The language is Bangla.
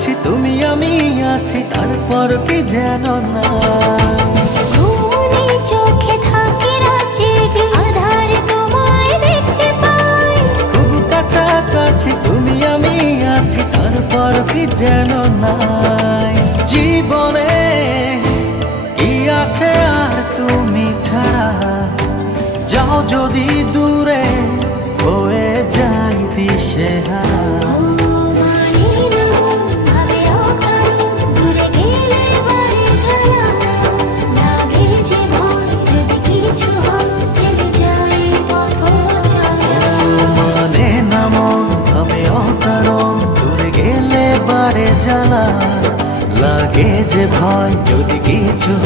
কাছাকাছি তুমি আমি আছি, তারপর কি যেন না ঘুমনে চোখে থাকে রাত জেগে, আধারে তোমায় দেখতে পাই। খুব কাছাকাছি তুমি আমি আছি, তারপর কি যেন নাই। জীবনে কি আছে আর তুমি ছাড়া, যাও যদি দূরে হয়ে যাই দিশেহারা।